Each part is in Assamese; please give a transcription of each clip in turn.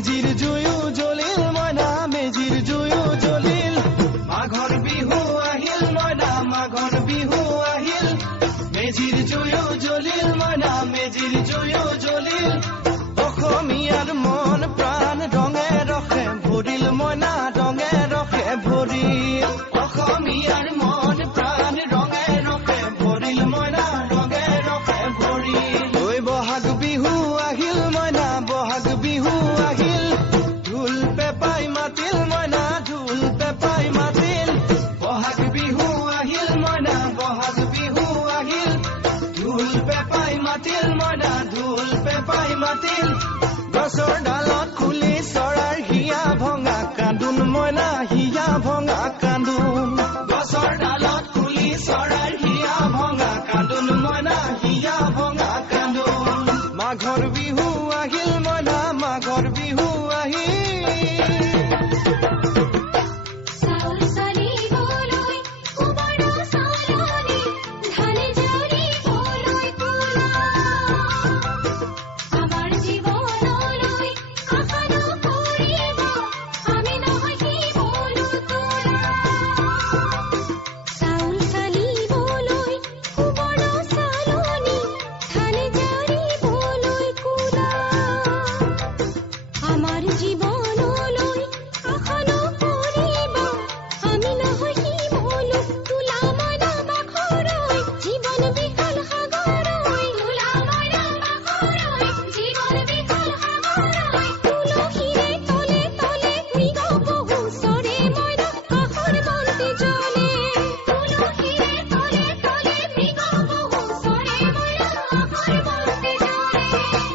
মেজিৰ জুয়ো জ্বলিল মইনা মেজিৰ জুয়ো জ্বলিল মাঘৰ বিহু আহিল মইনা মাঘৰ বিহু আহিল মেজিৰ জুয়ো জ্বলিল মইনা মেজিৰ জুয়ো জ্বলিল অসমীয়াৰ মন প্ৰাণ ৰঙে ৰখে ভৰিল মইনা ৰঙে ৰখে ভৰিল অসমীয়াৰ মন প্ৰাণ ৰঙে ৰখে ভৰিল মইনা ৰঙে ৰখে ভৰিল ঐ বহাগ বিহু আহিল মইনা বহাগ বিহু আহিল ঢোল পেপাই মাতিল মইনা ঢোল পেপাই মাতিল বহাগ বিহু আহিল মইনা বহাগ বিহু আহিল ঢোল পেপাই মাতিল মইনা ঢোল পেপাই মাতিল গছৰ ডালত খুলি চৰাৰ হিয়া ভঙা কান্দোন মইনা হিয়া ভঙা কান্দোন গছৰ ডালত খুলি চৰাৰ হিয়া ভঙা কান্দোন মইনা হিয়া ভঙা কান্দোন মাঘৰ বিহু আহিল মইনা মাঘৰ বিহু আহিল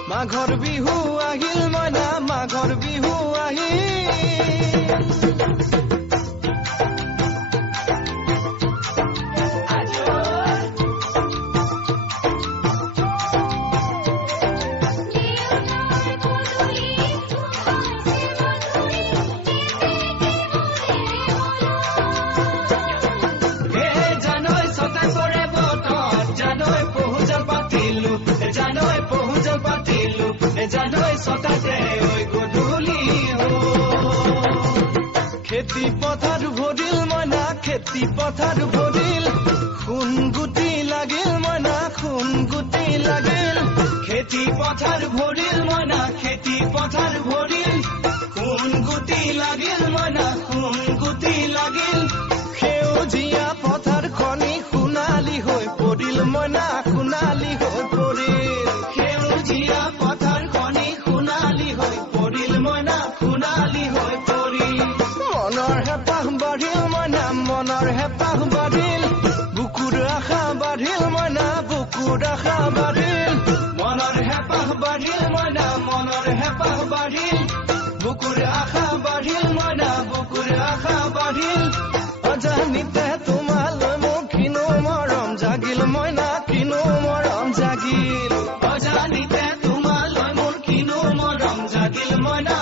মাঘৰ বিহু আহিল মইনা মাঘৰ বিহু খেতি পথাৰ ভৰিল মইনা খেতি পথাৰ ভৰিল খুন গুটি লাগিল মইনা খুন গুটি লাগিল খেতি পথাৰ ভৰিল মইনা খেতি পথাৰ ভৰিল খুন গুটি লাগিল মইনা খুন গুটি লাগিল সেউজীয়া পথাৰ খনি সোণালী হৈ পৰিল মইনা সোণালী হৈ পৰিল সেউজীয়া পথাৰ খনি সোণালী হৈ পৰিল মইনা সোণালী হৈ পৰিল মনৰ হেঁপাহ বাঢ়িল মইনা মনৰ হেঁপাহ বাঢ়িল বুকুৰ আশা বাঢ়িল মইনা বুকুৰ আশা বাঢ়িল মনৰ হেঁপাহ বাঢ়িল মইনা মনৰ হেঁপাহ বাঢ়িল বুকুৰ আশা বাঢ়িল মইনা বুকুৰ আশা বাঢ়িল অজানিতে তোমালৈ মোৰ কিনো মৰম জাগিল মইনা কিনো মৰম জাগিল অজানিতে তোমালৈ মোৰ কিনো মৰম জাগিল মইনা